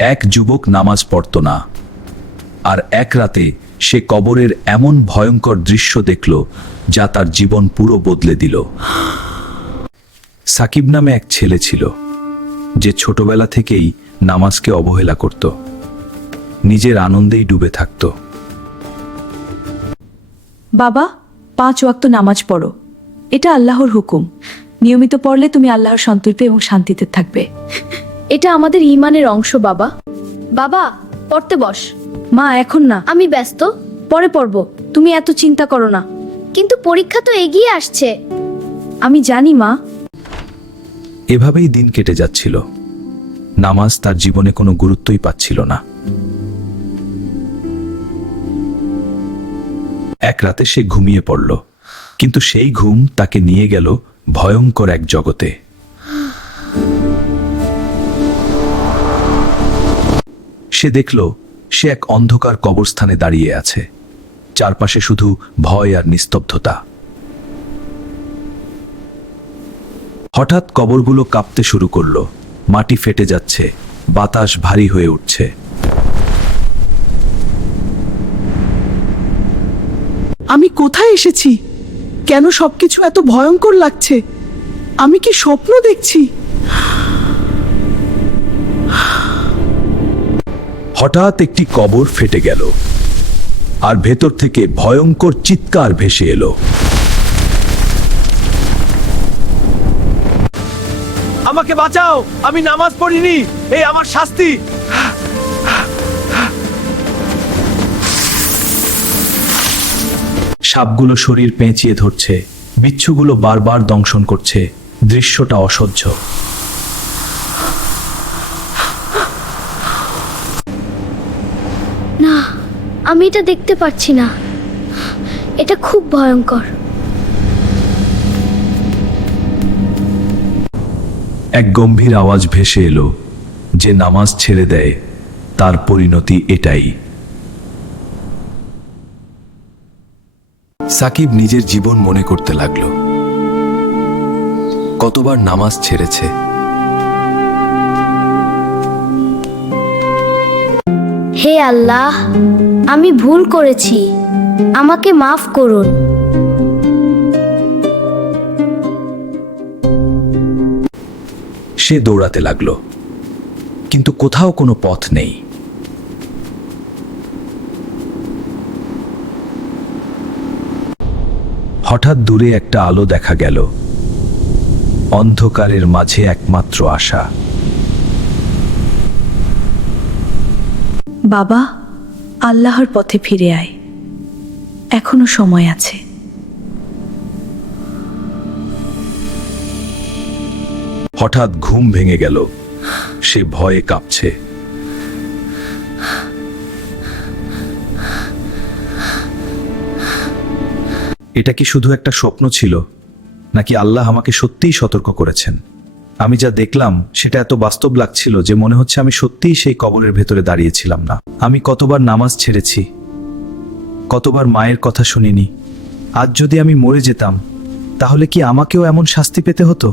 এক যুবক নামাজ পড়ত না, আর এক রাতে সে কবরের এমন ভয়ঙ্কর দৃশ্য দেখল যা তার জীবন পুরো বদলে দিল। সাকিব নামে এক ছেলে ছিল যে ছোটবেলা থেকেই নামাজকে অবহেলা করত, নিজের আনন্দেই ডুবে থাকত। বাবা, 5 ওয়াক্ত নামাজ পড়ো, এটা আল্লাহর হুকুম। নিয়মিত পড়লে তুমি আল্লাহর সন্তুষ্টি এবং শান্তিতে থাকবে। এটা আমাদের ঈমানের অংশ বাবা। বাবা, পড়তে বস। মা, এখন না, আমি ব্যস্ত। পরে পড়বো। তুমি এত চিন্তা করো না। কিন্তু পরীক্ষা তো এগিয়ে আসছে। আমি জানি মা। এভাবেই দিন কেটে যাচ্ছিল। নামাজ তার জীবনে কোনো গুরুত্বই পাচ্ছিল না। এক রাতে সে ঘুমিয়ে পড়ল, কিন্তু সেই ঘুম তাকে নিয়ে গেল ভয়ঙ্কর এক জগতে। সে দেখল সে এক অন্ধকার কবরস্থানে দাঁড়িয়ে আছে, চারপাশে শুধু ভয় আর নিস্তব্ধতা। হঠাৎ কবরগুলো কাঁপতে শুরু করলো, মাটি ফেটে যাচ্ছে, বাতাস ভারী হয়ে উঠছে। আমি কোথায় এসেছি? কেন সবকিছু এত ভয়ঙ্কর লাগছে? আমি কি স্বপ্ন দেখছি? হঠাৎ একটি কবর ফেটে গেল, আর ভেতর থেকে ভয়ঙ্কর চিৎকার ভেসে এলো। আমাকে বাঁচাও, আমি নামাজ পড়িনি, এই আমার শাস্তি। সাপগুলো শরীর পেঁচিয়ে ধরছে, বিচ্ছুগুলো বারবার দংশন করছে। দৃশ্যটা অসহ্য। না, আমি এটা দেখতে পাচ্ছি না। এটা খুব ভয়ঙ্কর। এক গম্ভীর আওয়াজ ভেসে এলো, যে নামাজ ছেড়ে দেয় তার পরিণতি এটাই। সাকিব নিজের জীবন মনে করতে লাগলো, কতবার নামাজ ছেড়েছে। হে আল্লাহ, আমি ভুল করেছি, আমাকে মাফ করুন। সে দৌড়াতে লাগলো, কিন্তু কোথাও কোনো পথ নেই। হঠাৎ দূরে একটা আলো দেখা গেল, অন্ধকারের মাঝে একমাত্র আশা। বাবা, আল্লাহর পথে ফিরে আয়, এখনো সময় আছে। হঠাৎ ঘুম ভেঙে গেল, সে ভয়ে কাঁপছে। এটা কি শুধু একটা স্বপ্ন ছিল, নাকি আল্লাহ আমাকে সত্যিই সতর্ক করেছেন? আমি যা দেখলাম সেটা এত বাস্তব লাগছিল যে মনে হচ্ছে আমি সত্যিই সেই কবরের ভেতরে দাঁড়িয়েছিলাম না। আমি কতবার নামাজ ছেড়েছি, কতবার মায়ের কথা শুনিনি। আজ যদি আমি মরে যেতাম, তাহলে কি আমাকেও এমন শাস্তি পেতে হতো?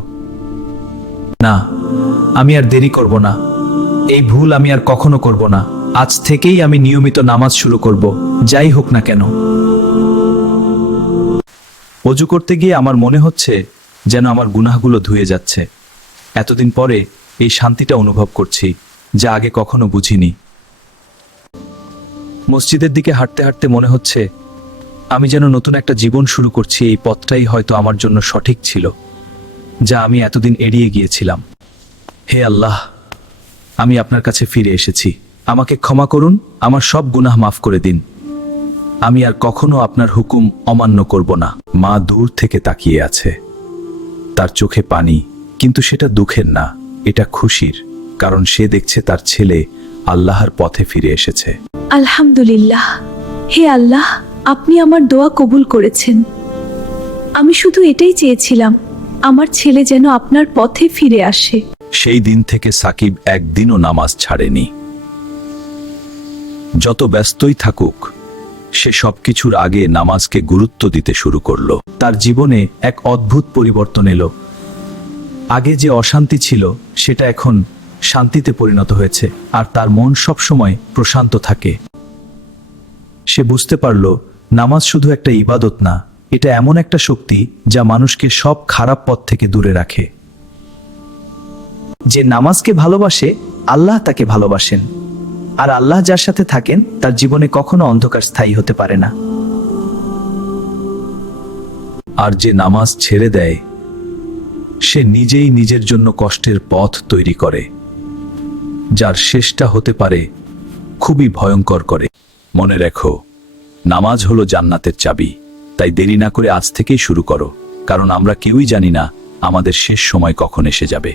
না, আমি আর দেরি করব না। এই ভুল আমি আর কখনো করব না। আজ থেকেই আমি নিয়মিত নামাজ শুরু করব, যাই হোক না কেন। অজু করতে গিয়ে আমার মনে হচ্ছে যেন আমার গুনাহগুলো ধুয়ে যাচ্ছে। এতদিন পরে এই শান্তিটা অনুভব করছি, যা আগে কখনো বুঝিনি। মসজিদের দিকে হাঁটতে হাঁটতে মনে হচ্ছে আমি যেন নতুন একটা জীবন শুরু করছি। এই পথটাই হয়তো আমার জন্য সঠিক ছিল, যা আমি এতদিন এড়িয়ে গিয়েছিলাম। হে আল্লাহ, আমি আপনার কাছে ফিরে এসেছি। আমাকে ক্ষমা করুন, আমার সব গুনাহ মাফ করে দিন। আমি আর কখনো আপনার হুকুম অমান্য করব না। মা দূর থেকে তাকিয়ে আছে, তার চোখে পানি, কিন্তু সেটা দুঃখের না, এটা খুশির, কারণ সে দেখছে তার ছেলে আল্লাহর পথে ফিরে এসেছে। আলহামদুলিল্লাহ। হে আল্লাহ, আপনি আমার দোয়া কবুল করেছেন। আমি শুধু এটাই চেয়েছিলাম, আমার ছেলে যেন আপনার পথে ফিরে আসে। সেই দিন থেকে সাকিব একদিনও নামাজ ছাড়েনি। যত ব্যস্তই থাকুক, সে সবকিছুর আগে নামাজকে গুরুত্ব দিতে শুরু করলো। তার জীবনে এক অদ্ভুত পরিবর্তন এলো। আগে যে অশান্তি ছিল সেটা এখন শান্তিতে পরিণত হয়েছে, আর তার মন সবসময় প্রশান্ত থাকে। সে বুঝতে পারল নামাজ শুধু একটা ইবাদত না, এটা এমন একটা শক্তি যা মানুষকে সব খারাপ পথ থেকে দূরে রাখে। যে নামাজকে ভালোবাসে, আল্লাহ তাকে ভালোবাসেন, আর আল্লাহ যার সাথে থাকেন তার জীবনে কখনো অন্ধকার স্থায়ী হতে পারে না। আর যে নামাজ ছেড়ে দেয়, সে নিজেই নিজের জন্য কষ্টের পথ তৈরি করে, যার শেষটা হতে পারে খুবই ভয়ঙ্কর করে। মনে রেখো, নামাজ হলো জান্নাতের চাবি, তাই দেরি না করে আজ থেকেই শুরু করো, কারণ আমরা কেউই জানি না আমাদের শেষ সময় কখন এসে যাবে।